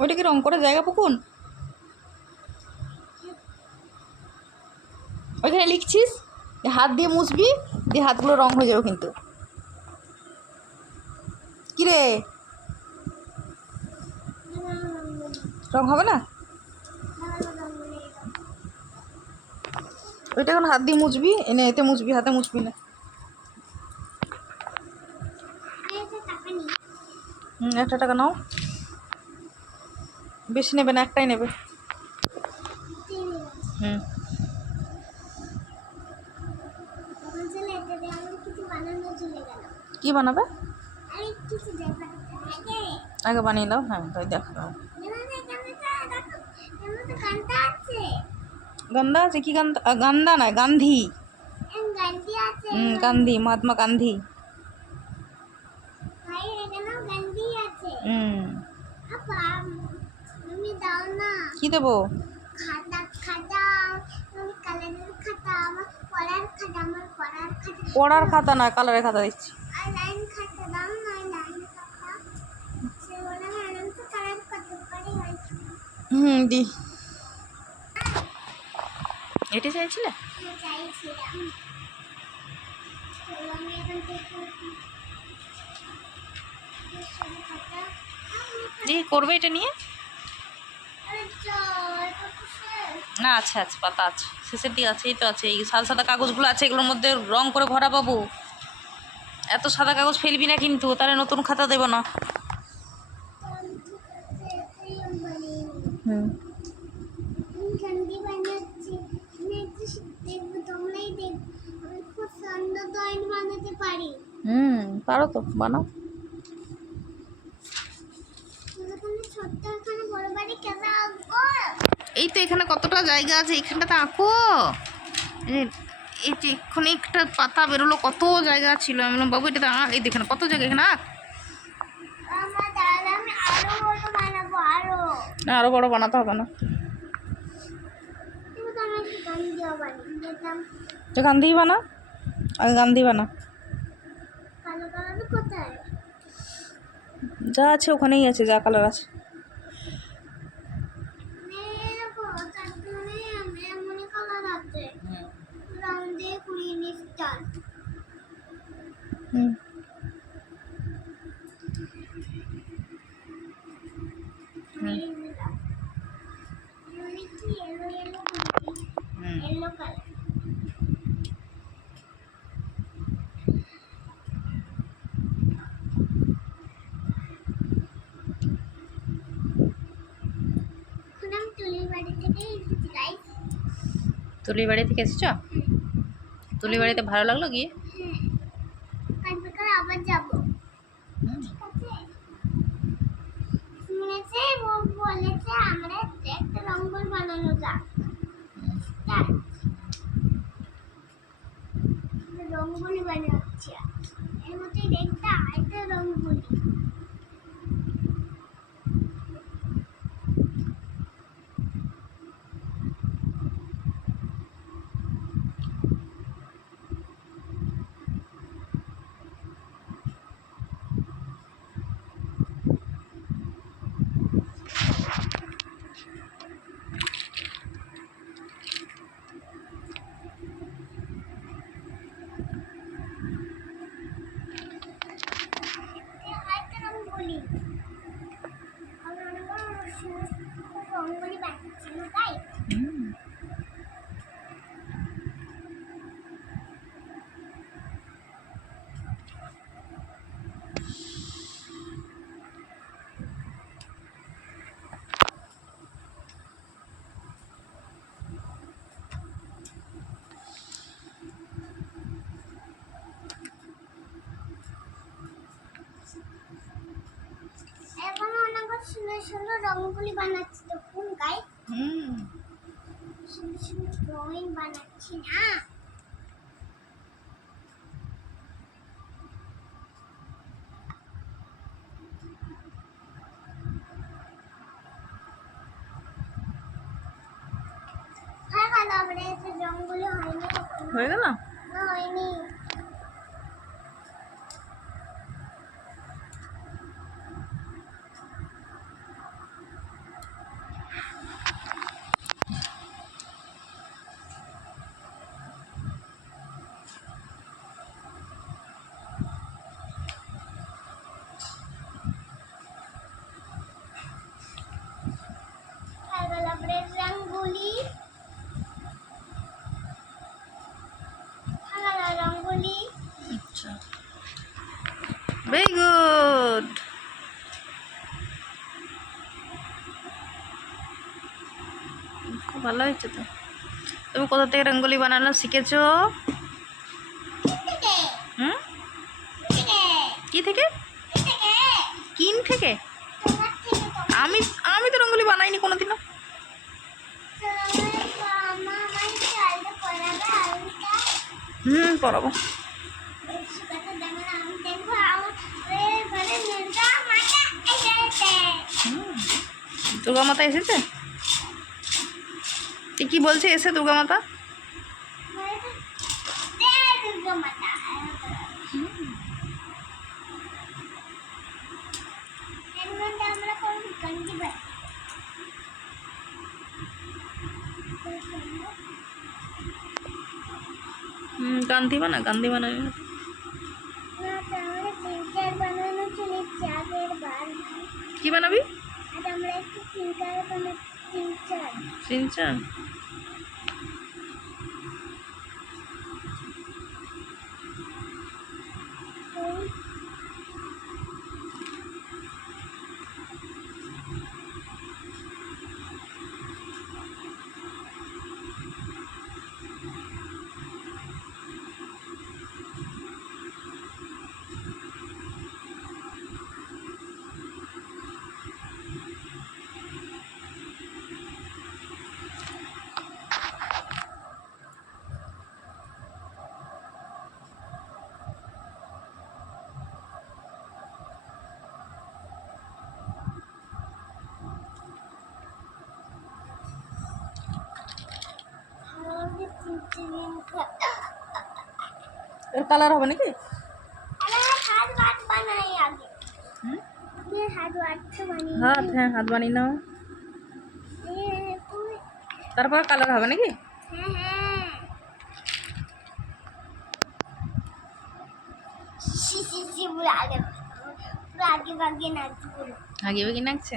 ওইটা কি রং করে জায়গা পুকুন? ওইখানে লিখছিস হাত দিয়ে মুছবি, দিয়ে হাতগুলো রং হয়ে যাবে কিন্তু। কিরে রং হবে না? ওইটা এখন হাত দিয়ে মুছবি, এনে এতে মুছবি, হাতে মুছবি না। 1 টাকা নাও, বেশি নেবে না, একটাই নেবে। কি বানাবে? আগে বানিয়ে দাও। হ্যাঁ তাই দেখো। গন্ধা আছে? কি গান্ধা? গান্ধা নয়, গান্ধী। গান্ধী, মহাত্মা গান্ধী। কি দেবো? পড়ার খাতা নয়, কালারের খাতা দিচ্ছি। দি। এটি চাইছিলে? করবে এটা নিয়ে? না আচ্ছা আচ্ছা, পাতা আছে, শেষের দিকে আছে। এই তো আছে, এই সাদা সাদা কাগজগুলো আছে, এগুলোর মধ্যে রং করে ভরা পাবো। এত সাদা কাগজ ফেলবি না কিন্তু, তাহলে নতুন খাতা দেবো না। পারো তো, বানাও। এই তো এখানে কতটা জায়গা আছে, এখানটাতে আঁকো। এই যে এক্ষুনি একটা পাতা বেরোলো, কত জায়গা ছিল। আমি বললাম বাবু এটা এই দেখেন কত জায়গা এখানে আঁক। না আরো বড় বানাতে হবে না, গান্ধী বানা। আগে গান্ধী বানা। যা আছে ওখানেই আছে, যা কালার আছে। তুলির বাড়ি থেকে এসেছ? তুলির বাড়িতে ভালো লাগলো গিয়ে? আবার যাবো। বলেছে আমরা একটা রঙ্গোল বানানো যাক। রঙ্গোলি বানাচ্ছি, এর মধ্যে একটা আরেকটা রঙ্গোলি। সুন্দর সুন্দর রঙগুলি বানাচ্ছি তো কোন গাই? সুন্দর সুন্দর ড্রয়িং বানাচ্ছি না। হয়ে গেল? হয়নি। Very good. খুব ভালো হয়েছে তো। তুমি কোথা থেকে রঙ্গোলি বানানো শিখেছো? হুম, কি থেকে? কিন থেকে? আমি আমি তো রঙ্গোলি বানাইনি কোনোদিনও। পড়াবো। দুর্গা মাতা এসেছে? কি বলছে এসে দুর্গা মাতা? গান্ধী বানাই। কি বানাবি? সিনচান। এর কালার হবে নাকি? হাত, হ্যাঁ হাত বানিয়ে নাও, তারপর কালার হবে নাকি? আগে বাগে নাচছে।